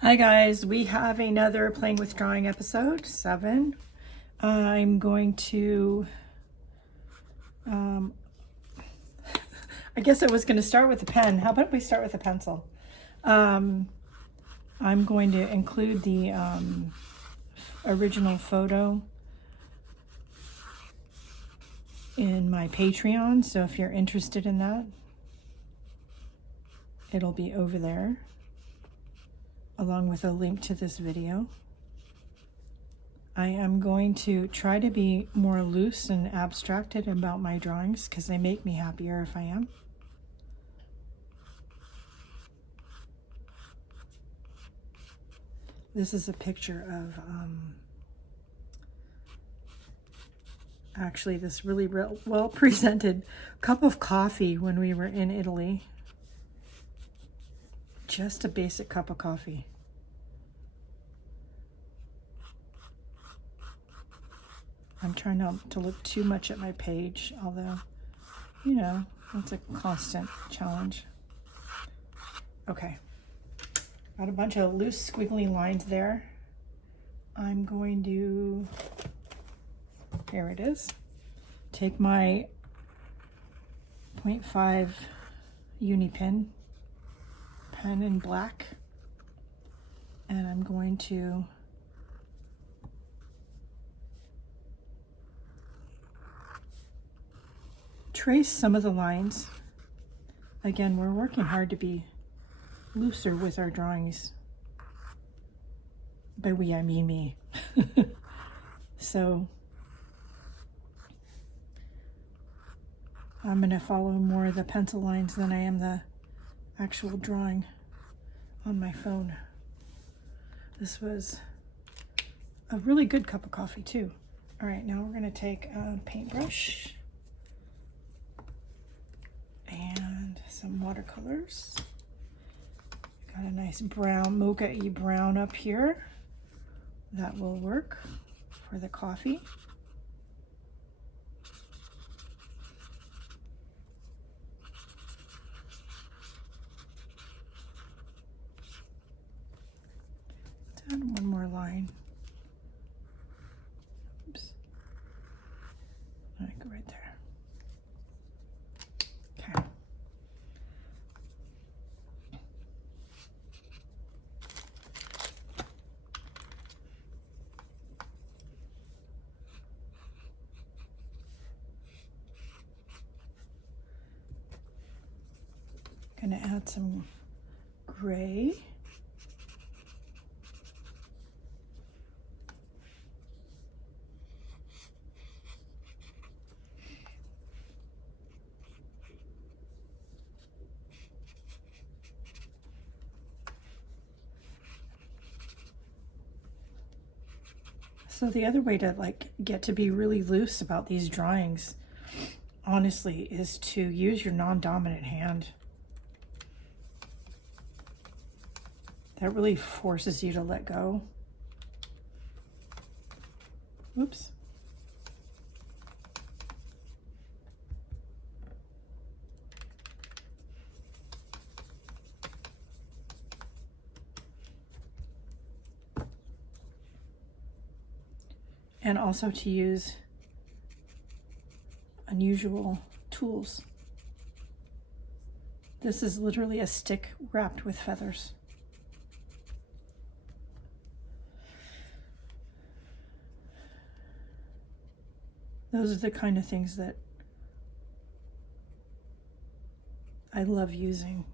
Hi guys, we have another Playing with Drawing episode 7. I'm going to, I guess I was going to start with a pen. How about we start with a pencil? I'm going to include the original photo in my Patreon, so if you're interested in that, it'll be over there, along with a link to this video. I am going to try to be more loose and abstracted about my drawings because they make me happier if I am. This is a picture of actually this really well presented cup of coffee when we were in Italy. Just a basic cup of coffee. I'm trying not to look too much at my page, although, you know, it's a constant challenge. Okay, got a bunch of loose squiggly lines there. I'm going to, here it is, take my 0.5 uni pen in black, and I'm going to trace some of the lines. Again, we're working hard to be looser with our drawings. By we, I mean me. So I'm going to follow more of the pencil lines than I am the actual drawing on my phone. This was a really good cup of coffee too. All right, now we're going to take a paintbrush and some watercolors. Got a nice brown, mocha-y brown up here. That will work for the coffee. And one more line. Oops. I go right there. Okay. Gonna add some gray. So the other way to get to be really loose about these drawings, honestly, is to use your non-dominant hand. That really forces you to let go. Oops. And also to use unusual tools. This is literally a stick wrapped with feathers. Those are the kind of things that I love using.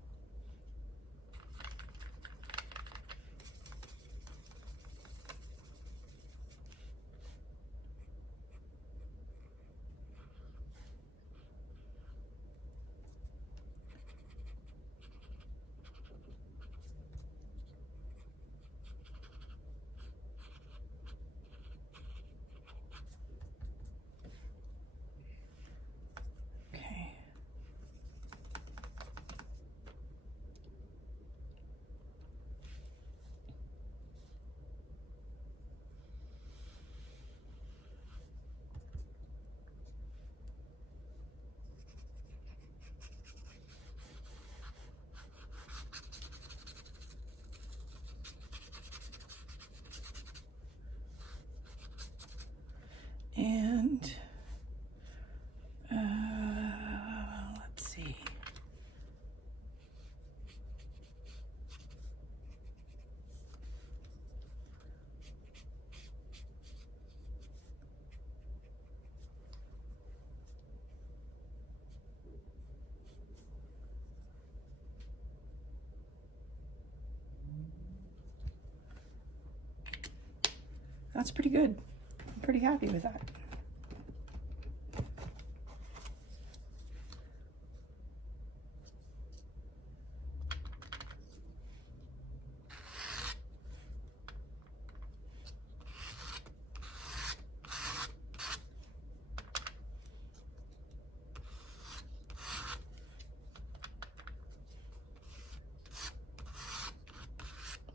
That's pretty good. I'm pretty happy with that.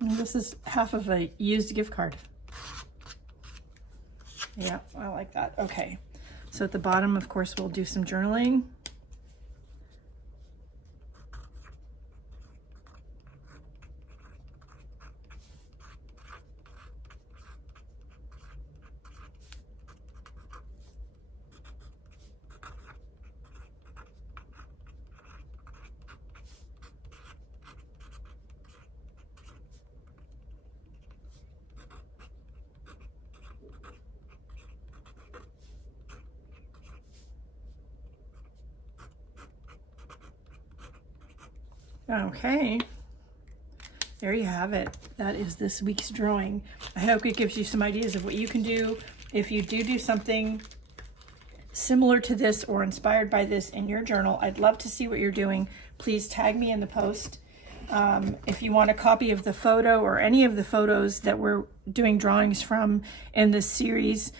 And this is half of a used gift card. Yeah, I like that. Okay. So at the bottom, of course, we'll do some journaling. Okay, there you have it. That is this week's drawing. I hope it gives you some ideas of what you can do if you do something similar to this or inspired by this in your journal. I'd love to see what you're doing. Please tag me in the post. If you want a copy of the photo or any of the photos that we're doing drawings from in this series,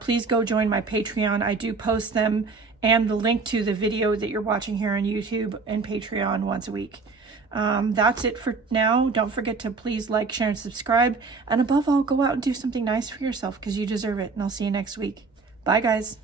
please go join my Patreon. I do post them and the link to the video that you're watching here on YouTube and Patreon once a week. That's it for now. Don't forget to please like, share, and subscribe. And above all, go out and do something nice for yourself because you deserve it. And I'll see you next week. Bye, guys.